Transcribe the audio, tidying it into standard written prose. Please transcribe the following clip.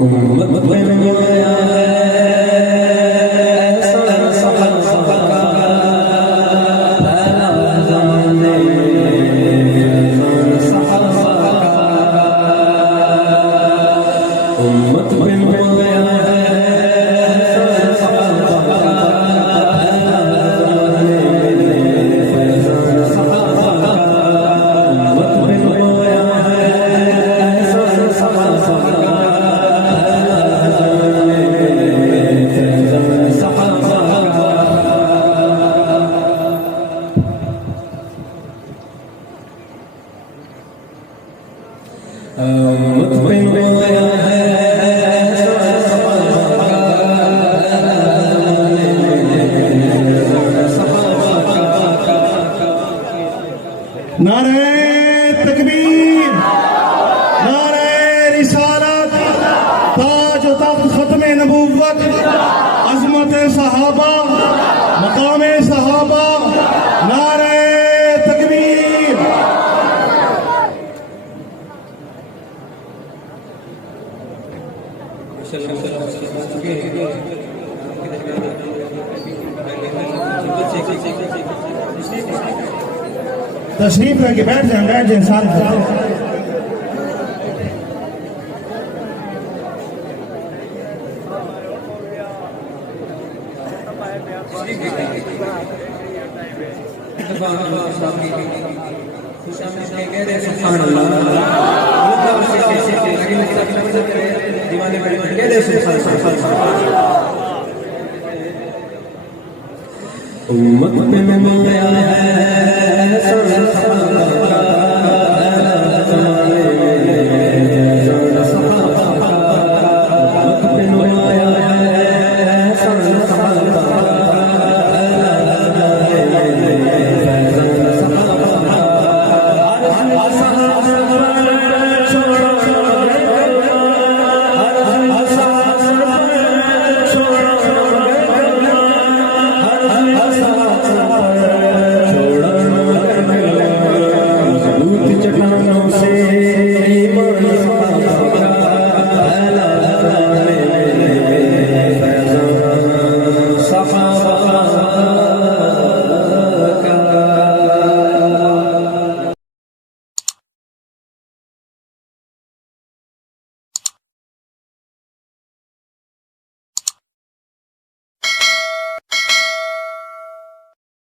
उम्मत बन गया है उम्मत बन गया है नारे तकबीर, नारे रिसालत, ताज तख्त खत्म नबूवत, अजमत सहाबा, मकाम सहाबा, नारे तकबीर। तशरीफ लेके बैठ जाए सारे। उम्मत में गया है